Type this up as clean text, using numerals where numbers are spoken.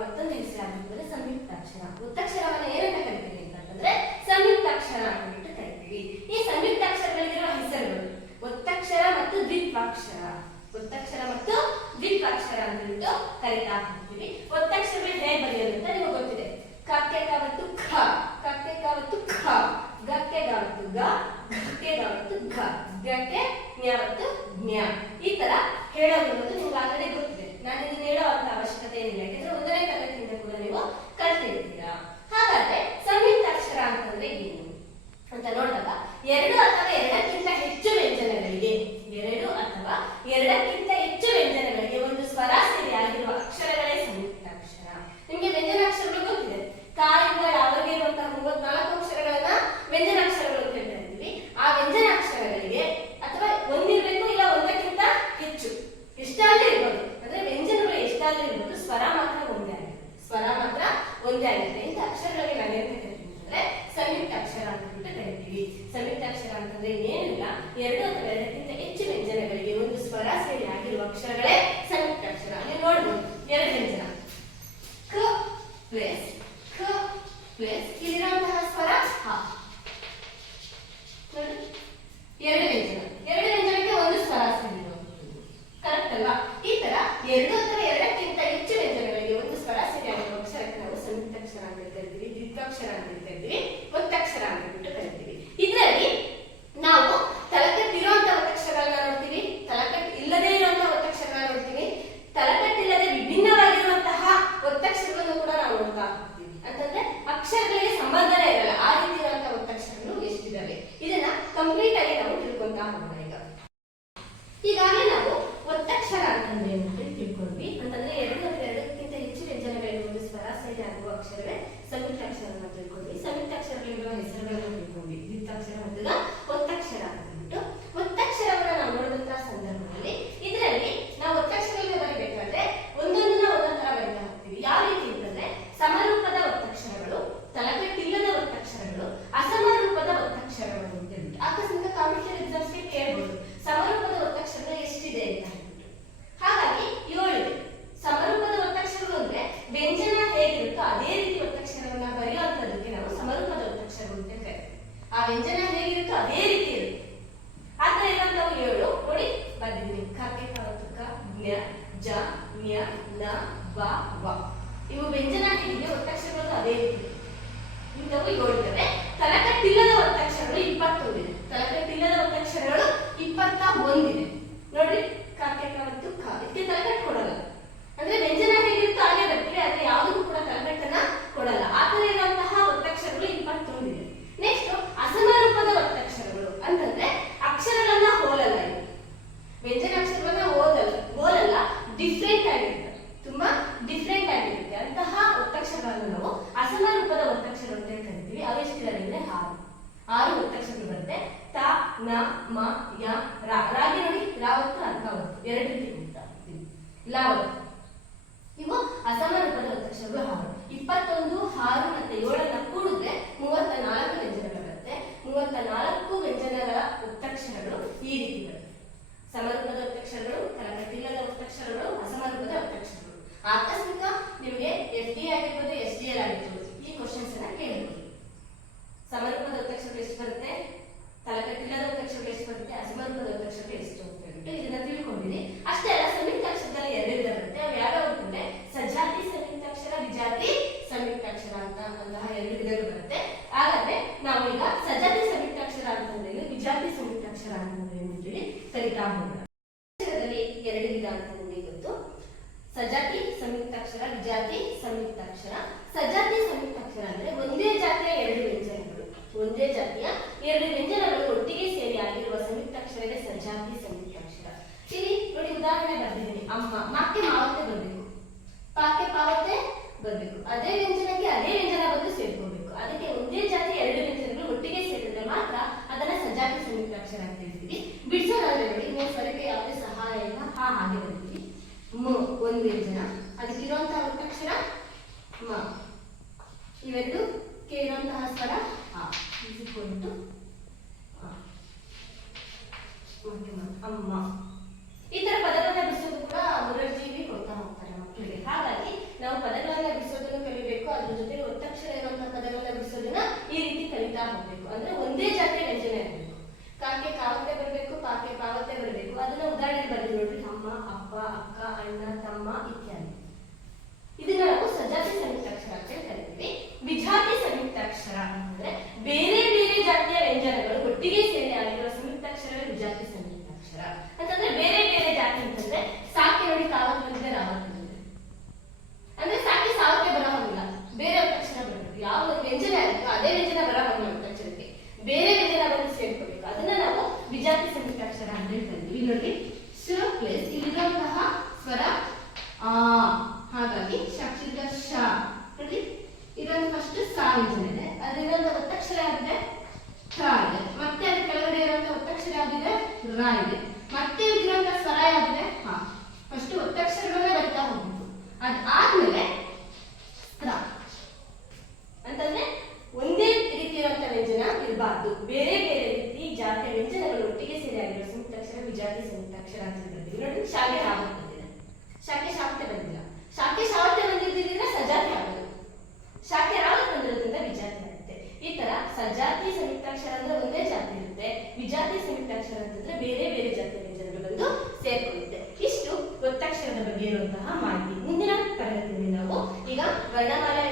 ಮತ್ತೊಂದು ಹೆಸರಾಗಿರ್ತದೆ ಸಂಯುಕ್ತಾಕ್ಷರ. ಒತ್ತಕ್ಷರವನ್ನು ಏನಂತ ಕರಿತೀವಿ ಅಂತಂದ್ರೆ ಸಂಯುಕ್ತಾಕ್ಷರ ಅಂತ ಕರಿತೀವಿ. ಈ ಸಂಯುಕ್ತಾಕ್ಷರಗಳಿಗಿರುವ ಹೆಸರುಗಳು ಒತ್ತಕ್ಷರ ಮತ್ತು ದ್ವಿತ್ವಾಕ್ಷರ. ಒತ್ತಕ್ಷರ ಮತ್ತು ದ್ವಿತ್ವಾಕ್ಷರ ಅಂತ ಹೇಳ್ಬಿಟ್ಟು ಕರಿತಾ ಹೋಗ್ತೀವಿ. ಒತ್ತಕ್ಷರಗಳು ಹೇಗೆ ಬರೆಯೋದು ಅಂತ ನಿಮಗೆ ಗೊತ್ತಿದೆ. ಕಕ್ಕೆ ಕಾವತ್ತು ಖ, ಕಕ್ಕೆ ಕಾವತ್ತು ಖ, ಗಕ್ಕೆ ಗಾವತ್ತು ಗ, ಘಕ್ಕೆ ಗಾವತ್ತು ಘ, ಗಕ್ಕೆ ಜ್ಞಾವತ್ತು ಜ್ಞ. ಈ ತರ ಹೇಳೋದು ಅನ್ನೋದು ನಿಮ್ಗೆ ಆಲ್ರೆಡಿ ಗೊತ್ತಿದೆ. ನಾನು ಇದನ್ನ ಹೇಳೋ ಅಂತ ಅವಶ್ಯಕತೆ ಏನಿಲ್ಲ, ಯಾಕಂದ್ರೆ 1ನೇ ತರಗತಿಯಿಂದ ಕೂಡ ನೀವು ಕಲ್ತಿರ್ತೀರಾ. ಹಾಗಾದ್ರೆ ಸಂಯುಕ್ತಾಕ್ಷರ ಅಂತಂದ್ರೆ ಏನು ಅಂತ ನೋಡಿದಾಗ 2 ಅಥವಾ 2ಕ್ಕಿಂತ ಹೆಚ್ಚು ವ್ಯಂಜನಗಳಿಗೆ, 2 ಅಥವಾ 2ಕ್ಕಿಂತ ಹೆಚ್ಚು ವ್ಯಂಜನಗಳಿಗೆ ಒಂದು ಸ್ವರ ಸೇರಿ ಆಗಿರುವ ಅಕ್ಷರಗಳೇ ಸಂಯುಕ್ತಾಕ್ಷರ. ನಿಮಗೆ ವ್ಯಂಜನಾಕ್ಷರಗಳು ಗೊತ್ತಿದೆ. ಕಾಯಿಂದ ಯಾವರೆಗೆ ಇರುವಂತಹ 34 ಅಕ್ಷರಗಳನ್ನ ವ್ಯಂಜನಾಕ್ಷರಗಳು ಅಂತ ಹೇಳ್ತಾ ಇದ್ದೀವಿ. ಆ ವ್ಯಂಜನಾಕ್ಷರಗಳಿಗೆ ಅಥವಾ ಒಂದಿರಬೇಕು ಇಲ್ಲ ಒಂದಕ್ಕಿಂತ ಹೆಚ್ಚು, ಎಷ್ಟಾದ್ರೂ ಇರ್ಬೋದು, ಅಂದ್ರೆ ವ್ಯಂಜನಗಳು ಎಷ್ಟಾದ್ರೂ ಇರ್ಬೋದು, ಸ್ವರ ಮಾತ್ರ ಒಂದೇ ಆಗಿದೆ. ಸ್ವರ ಮಾತ್ರ ಒಂದೇ ಆಗಿದೆ. ಇಂಥ ಅಕ್ಷರಗಳಿಗೆ ನಾವೇನು ಕರಿತೀವಿ ಅಂದ್ರೆ ಸಂಯುಕ್ತಾಕ್ಷರ ಅಂತ ಕರಿತೀವಿ. ಸಂಯುಕ್ತಾಕ್ಷರ ಅಂತಂದ್ರೆ ಏನಿಲ್ಲ, 2 ಅಥವಾ 2ಕ್ಕಿಂತ ಹೆಚ್ಚು ವ್ಯಂಜನಗಳಿಗೆ ಒಂದು ಸ್ವರ ಸೇರಿ ಆಗಿರುವ ಅಕ್ಷರಗಳೇ ಸಂಯುಕ್ತಾಕ್ಷರ. ನೀವು ನೋಡ್ಬೋದು 2 ವ್ಯಂಜನ ಕ ಪ್ಲಸ್ ಖ ಪ್ಲಸ್ ಇಲ್ಲಿರುವಂತಹ ಸ್ವರ ಹ. ನೋಡಿ 2 ವ್ಯಂಜನ, 2 ವ್ಯಂಜನಕ್ಕೆ ಒಂದು ಸ್ವರ ಸೇರಿರುವಂಥದ್ದು, ಕರೆಕ್ಟ್ ಅಲ್ವಾ? ಈ ತರ 2 ಅಥವಾ 2ಕ್ಕಿಂತ ಹೆಚ್ಚು ವ್ಯಂಜನಗಳಿಗೆ ಒಂದು ಸ್ವರ ಸೇರಿ ಆಗಿರುವ ಅಕ್ಷರಕ್ಕೆ ನಾವು ಸಂಯುಕ್ತಾಕ್ಷರ ಅಂತ ಕರಿತೀವಿ, ದ್ವಿತ್ವಾಕ್ಷರ ಅಂತ ಕರಿತೀವಿ, ಒತ್ತಕ್ಷರ ಅಂತ ಬಿಟ್ಟು ಕರಿತೀವಿ. ಇದರಲ್ಲಿ ನಾವು ತಲಕಟ್ಟಿರುವಂತಹ ಒತ್ತಕ್ಷರಗಳನ್ನ ನೋಡ್ತೀವಿ, ತಲಕಟ್ಟು ಇಲ್ಲದೆ ಇರುವಂತಹ ಒತ್ತಕ್ಷರಗಳನ್ನ ನೋಡ್ತೀವಿ, ತಲಕಟ್ಟಿಲ್ಲದೆ ವಿಭಿನ್ನವಾಗಿರುವಂತಹ ಒತ್ತಕ್ಷರಗಳನ್ನು ಕೂಡ ನಾವು ನೋಡ್ತಾ ಹೋಗ್ತೀವಿ. ಅಂತಂದ್ರೆ ಅಕ್ಷರಗಳಿಗೆ ಸಂಬಂಧನೇ ಇರಲ್ಲ, ಆ ರೀತಿ ಇರುವಂತಹ ಒತ್ತಕ್ಷರಗಳು ಎಷ್ಟಿದಾವೆ ಇದನ್ನ ಕಂಪ್ಲೀಟ್ ಆಗಿ ನಾವು ತಿಳ್ಕೊಂತಾ ಹೋಗೋಣ. ಈಗಾಗಲೇ ನಾವು ಒತ್ತಕ್ಷರ ಅಂತಂದ್ರೆ ಏನು ಅಂತ ತಿಳ್ಕೊಂಡ್ವಿ. ಅಂತಂದ್ರೆ 2 ಅಥವಾ 2ಕ್ಕಿಂತ ಹೆಚ್ಚು ವ್ಯಂಜನಗಳಿಗೆ ಒಂದು ಸ್ವರ ಸೇರಿ ಆಗುವ ಅಕ್ಷರವೇ ಸಂಯುಕ್ತಾಕ್ಷರವನ್ನು ತಿಳ್ಕೊಂಡ್ವಿ. ಸಂಯುಕ್ತಾಕ್ಷರಗಳಿರುವ ಹೆಸರುಗಳನ್ನು ತಿಳ್ಕೊಂಡ್ವಿ, ದ್ವಿತ್ವಾಕ್ಷರ ಮತ್ತು ಒತ್ತಕ್ಷರ ಅಂತ ಹೇಳ್ಬಿಟ್ಟು. ಒತ್ತಕ್ಷರವನ್ನ ನಾವು ನೋಡಿದಂತಹ ಸಂದರ್ಭದಲ್ಲಿ ಇದರಲ್ಲಿ ನಾವು ಒತ್ತಕ್ಷರಗಳನ್ನ ಬರೀಬೇಕಾದ್ರೆ ಒಂದೊಂದನ್ನ ಒಂದೊಂದ್ ತರ ಬರೀತಾ ಹೋಗ್ತೀವಿ. ಯಾವ ರೀತಿ ಅಂತಂದ್ರೆ ಸಮರೂಪದ ಒತ್ತಕ್ಷರಗಳು, ತಲಕಟ್ಟಿಲ್ಲದ ಒತ್ತಕ್ಷರಗಳು, ಅಸಮರೂಪದ ಒತ್ತಕ್ಷರಗಳು ಅಂತ ಹೇಳ್ಬಿಟ್ಟು. ಅಕಸ್ಮಾತ್ ಕಾಂಪಿಟೇಟಿವ್ ಎಕ್ಸಾಮ್ಸ್ಗೆ ಕೇಳ್ಬೋದು ಸಮರೂಪದ ಒತ್ತಕ್ಷರಗಳು ಎಷ್ಟಿದೆ ಅಂತ ಹೇಳ್ಬಿಟ್ಟು. ಹಾಗಾಗಿ 7 ಇದೆ. ಸಮರೂಪದ ಒತ್ತಕ್ಷರಗಳು ಅಂದ್ರೆ ವ್ಯಂಜನ ಹೇಗಿರುತ್ತೋ ಅದೇ ರೀತಿ ಒತ್ತಕ್ಷರವನ್ನ ಬರೆಯುವಂತದಕ್ಕೆ ನಾವು ಸಮರೂಪದ ಒತ್ತಕ್ಷರಗಳು ಅಂತ ಕರಿತೀವಿ. ಆ ವ್ಯಂಜನ ಹೇಗಿರುತ್ತೋ ಅದೇ ರೀತಿ ಇರುತ್ತೆ. ಆತರ ಇರುವಂತವು 7 ನೋಡಿ ಬರ್ದಿದ್ದೀನಿ. ಕಕ್ಕೆ ಕಾವತ್ತು ಕ, ಜ್ಞ, ಜ, ಜ್ಞ, ನ, ವ, ವ. ಇವು ವ್ಯಂಜನ ಹೇಗಿದೆ ಒತ್ತಕ್ಷರಗಳು ಅದೇ ರೀತಿ ಇಂಥವು 7 ಇದ್ದಾವೆ. ತಲಕಟ್ಟಿಲ್ಲದ ಒತ್ತಕ್ಷರಗಳು 21 ಇದೆ. ತಲಕಟ್ಟಿಲ್ಲದ ಒತ್ತಕ್ಷರಗಳು 21 ಇದೆ. ನೋಡ್ರಿ ಕಕ್ಕೆ ಕಾವತ್ತು ಕ, ಇದಕ್ಕೆ ತಲಕಟ್ಟು ಕೊಡಲ್ಲ, ಅಂದ್ರೆ ವ್ಯಂಜನ ಹೇಗಿರುತ್ತೋ ಹಾಗೆ ಬರ್ತೀವಿ, ಆದ್ರೆ ಯಾವುದಕ್ಕೂ ಕೂಡ ತಲಕಟ್ಟನ್ನ ಕೊಡಲ್ಲ. ಆತರ ಇರುವಂತಹ ಒತ್ತಕ್ಷರಗಳು 21 ಇದೆ. ನೆಕ್ಸ್ಟ್ ಅಸಮರೂಪದ ಒತ್ತಕ್ಷರಗಳು ಅಂತಂದ್ರೆ ಅಕ್ಷರಗಳನ್ನ ಹೋಲಲ್ಲ, ಇವು ವ್ಯಂಜನಾಕ್ಷರಗಳನ್ನ ಹೋಲಲ್ಲ, ಡಿಫ್ರೆಂಟ್ ಆಗಿರುತ್ತೆ, ತುಂಬಾ ಡಿಫ್ರೆಂಟ್ ಆಗಿರುತ್ತೆ. ಅಂತಹ ಒತ್ತಕ್ಷರಗಳನ್ನು ನಾವು ಅಸಮರೂಪದ ಒತ್ತಕ್ಷರ ಅಂತ ಕರಿತೀವಿ. ಅವೆಷ್ಟಿದಾವೆ ಅಂದ್ರೆ 6 ಒತ್ತಕ್ಷರಗಳು ಬರುತ್ತೆ. ತ, ನ, ಮ, ಯ, ರ. ರಾಗಿ ನೋಡಿ ರಾವತ್ತು ಅರ್ಕಾವತ್ತು 2 ರೀತಿ ಕೊಡ್ತೀವಿ. ಲಾವತ್ತು ಇವು ಅಸಮರೂಪದ ಒತ್ತಕ್ಷರಗಳು 6. 21, 6 ಮತ್ತೆ 7 ಕೂಡಿದ್ರೆ 34 ವ್ಯಂಜನಗಳು ಬರುತ್ತೆ. 34 ವ್ಯಂಜನಗಳ ಒತ್ತಕ್ಷರಗಳು ಈ ರೀತಿ ಬರುತ್ತೆ. ಸಮರೂಪದ ಒತ್ತಕ್ಷರಗಳು, ತಲಕಟ್ಟಿಲ್ಲದ ಒತ್ತಕ್ಷರಗಳು, ಅಸಮರೂಪದ ಒತ್ತಕ್ಷರಗಳು. ಆಕಸ್ಮಿಕ ನಿಮಗೆ FD ಆಗಿರ್ಬೋದು, SDL ಆಗಿರ್ಬೋದು, ಈ ಕ್ವಶನ್ಸ್ ಅನ್ನ ಕೇಳಬಹುದು. ಸಮರೂಪದ ಒತ್ತಕ್ಷರಗಳು ಎಷ್ಟು ಬರುತ್ತೆ, ತಲಕಟ್ಟಿಲ್ಲದ ಒತ್ತಕ್ಷರಗಳು ಎಷ್ಟು ಬರುತ್ತೆ, ಅಸಮರೂಪದ ಒತ್ತಕ್ಷರಗಳು ಎಷ್ಟು ಅಂತ ಹೇಳ್ಬಿಟ್ಟು ಇದನ್ನ ತಿಳ್ಕೊಂಡಿರಿ. ಅಷ್ಟೇ ಅಲ್ಲ, ಸಂಯುಕ್ತಾಕ್ಷರದಲ್ಲಿ 2 ವಿಧ ಬರುತ್ತೆ. ಅವು ಯಾವ್ಯಾವ ಅಂತಂದ್ರೆ ಸಜಾತಿ ಸಂಯುಕ್ತಾಕ್ಷರ, ವಿಜಾತಿ ಸಂಯುಕ್ತಾಕ್ಷರ ಅಂತ ಅಂತಹ 2 ವಿಧಗಳು ಬರುತ್ತೆ. ಹಾಗಾದ್ರೆ ನಾವು ಈಗ ಸಜಾತಿ ಸಂಯುಕ್ತಾಕ್ಷರ ಅಂತಂದ್ರೆ ವಿಜಾತಿ ಸಂಯುಕ್ತಾಕ್ಷರ ಅಂತಂದ್ರೆ ಏನು ಕರಿತಾ ಹೋಗೋಣ. ಅಕ್ಷರದಲ್ಲಿ 2 ವಿಧ ಅಂತ ನಿಮಗೆ ಗೊತ್ತು. ಸಜಾತಿ ಸಂಯುಕ್ತಾಕ್ಷರ, ವಿಜಾತಿ ಸಂಯುಕ್ತಾಕ್ಷರ. ಸಜಾತಿ ಸಂಯುಕ್ತಾಕ್ಷರ ಅಂದ್ರೆ ಒಂದೇ ಜಾತಿಯ 2 ವ್ಯಂಜನಗಳು, ಒಂದೇ ಜಾತಿಯ 2 ವ್ಯಂಜನಗಳು ಒಟ್ಟಿಗೆ ಸೇರಿ ಆಗಿರುವ ಸಂಯುಕ್ತಾಕ್ಷರವೇ ಸಜಾತಿ ಸಂಯುಕ್ತಾಕ್ಷರ. ಇಲ್ಲಿ ನೋಡಿ ಉದಾಹರಣೆ ಬರ್ದಿದ್ದೀನಿ. ಅಮ್ಮ, ಮಾಕ್ಕೆ ಮಾವತ್ತೆ ಬರ್ಬೇಕು, ಪಾಕ್ಕೆ ಪಾವತ್ತೆ ಬರ್ಬೇಕು. ಅದೇ ವ್ಯಂಜನಕ್ಕೆ ಅದೇ ವ್ಯಂಜನ ಬಂದು ಸೇರ್ಕೋಬೇಕು. ಅದಕ್ಕೆ ಒಂದೇ ಜಾತಿಯ 2 ವ್ಯಂಜನಗಳು ಒಟ್ಟಿಗೆ ಸೇರಿದ್ರೆ ಮಾತ್ರ ಅದನ್ನ ಸಜಾತಿ ಸಂಯುಕ್ತಾಕ್ಷರ ಅಂತ ಹೇಳ್ತೀವಿ. ಬಿಡಿಸೋದಾದ್ರೆ ನೋಡಿ, ನೀವು ಸ್ವರಕ್ಕೆ ಯಾವುದೇ ಸಹಾಯ ಇಲ್ಲ, ಹಾಗೆ ಬರ್ತೀವಿ. ಮ ಒಂದು ವ್ಯಂಜನ, ಅದಕ್ಕಿರುವಂತಹ ಒತ್ತಕ್ಷರ ಮ, ಇವೆರಡು ಕೆ ಇರುವಂತಹ ಸ್ವರ ಆ. ಅಮ್ಮ. ಈ ತರ ಪದಗಳನ್ನ ಬಿಡಿಸೋದು ಕೂಡ ಮುರರ್ಜಿವಿ ಕೊಡ್ತಾ ಹೋಗ್ತಾರೆ ಮಕ್ಕಳಿಗೆ. ಹಾಗಾಗಿ ನಾವು ಪದಗಳನ್ನ ಇತ್ಯಾದಿ. ಇದನ್ನ ನಾವು ಸಜಾತಿ ಸಂಯುಕ್ತಾಕ್ಷರ ಅಂತ ಕರಿತೀವಿ. ವಿಜಾತಿ ಸಂಯುಕ್ತಾಕ್ಷರ ಅಂತಂದ್ರೆ ಬೇರೆ ಬೇರೆ ಜಾತಿಯ ವ್ಯಂಜನಗಳು ಒಟ್ಟಿಗೆ ಸೇರಿ ಆಗಿರುವ ಸಂಯುಕ್ತಾಕ್ಷರವೇ ವಿಜಾತಿ ಸಂಯುಕ್ತಾಕ್ಷರ. ಅಂತಂದ್ರೆ ಬೇರೆ ಬೇರೆ ಜಾತಿ ಅಂತಂದ್ರೆ ಸಾಕೆ ನೋಡಿ ಕಾವತ್ ಬಂದಿದೆ ರಾವತ್ ಬಂದಿದೆ ಅಂದ್ರೆ ಸಾಕೆ ಸಾವಕ್ಕೆ ಬರೋ ಹಾಗಿಲ್ಲ, ಬೇರೆ ಒತ್ತಕ್ಷರ ಬರಬೇಕು. ಯಾವ ವ್ಯಂಜನ ಇರುತ್ತೋ ಅದೇ ವ್ಯಂಜನ ಬರೋ ಹಾಗಿಲ್ಲ ಒತ್ತಕ್ಷರಕ್ಕೆ, ಬೇರೆ ವ್ಯಂಜನ ಬಂದು ಸೇರ್ಕೋಬೇಕು. ಅದನ್ನ ನಾವು ವಿಜಾತಿ ಸಂಯುಕ್ತಾಕ್ಷರ ಅಂತ ಕರಿತೀವಿ. ನೋಡಿ ಶ ಪ್ಲಸ್ ಇಲ್ಲಿರುವಂತಹ ಸ್ವರ ಆ, ಹಾಗಾಗಿ ಶಾಕ್ಷರ ಶ ನೋಡಿ ಇದೊಂದು ಫಸ್ಟ್ ಸಾ ವ್ಯಂಜನ ಇದೆ, ಅದರಿಂದ ಒತ್ತಕ್ಷರ ಯಾವಿದೆ ಠ ಇದೆ, ಮತ್ತೆ ಅದ್ರ ಕೆಳಗಡೆ ಇರುವಂತಹ ಒತ್ತಕ್ಷರ ಯಾವಿದೆ ರ ಇದೆ, ಮತ್ತೆ ಇದಿರುವಂತಹ ಸ್ವರ ಯಾವಿದೆ ಹ. ಫಸ್ಟ್ ಒತ್ತಕ್ಷರಗಳೇ ಬರ್ತಾ ಹೋಗ್ಬೇಕು. ಅದಾದ್ಮೇಲೆ ರ ಅಂತಂದ್ರೆ ಒಂದೇ ರೀತಿ ಇರುವಂತಹ ವ್ಯಂಜನ ಇರಬಾರ್ದು, ಬೇರೆ ಬೇರೆ ರೀತಿ ಜಾತಿಯ ವ್ಯಂಜನಗಳು ಒಟ್ಟಿಗೆ ಸೇರಿ ಆಗಿರೋ ಸಂಯುಕ್ತಾಕ್ಷರ ವಿಜಾತಿ ಸಂಯುಕ್ತಾಕ್ಷರ ಅಂತ ಕರಿತೀವಿ. ನೋಡಿ ಶಾಖೆ ರಾವತ್ ಬಂದಿದೆ, ಶಾಖೆ ಶಾಕ್ತೆ ಬಂದಿಲ್ಲ, ಶಾಖೆ ಶಾವತೆ ಬಂದಿದ್ದಿದ್ರೆ ಸಜಾತಿ ಆಗೋದು, ಶಾಖೆ ರಾವತ್ ಬಂದಿರೋದ್ರಿಂದ ವಿಜಾತಿ ಆಗುತ್ತೆ. ಈ ತರ ಸಜಾತಿ ಸಂಯುಕ್ತಾಕ್ಷರ ಅಂದ್ರೆ ಒಂದೇ ಜಾತಿ ಇರುತ್ತೆ, ವಿಜಾತಿ ಸಂಯುಕ್ತಾಕ್ಷರ ಅಂತಂದ್ರೆ ಬೇರೆ ಬೇರೆ ಜಾತಿಯ ವ್ಯಂಜನಗಳು ಬಂದು ಸೇರ್ಕೊಳ್ಳುತ್ತೆ. ಇಷ್ಟು ಒತ್ತಕ್ಷರದ ಬಗ್ಗೆ ಇರುವಂತಹ ಮಾಹಿತಿ. ಮುಂದಿನ ತರಗತಿಯಲ್ಲಿ ನಾವು ಈಗ ವರ್ಣಮಾಲೆ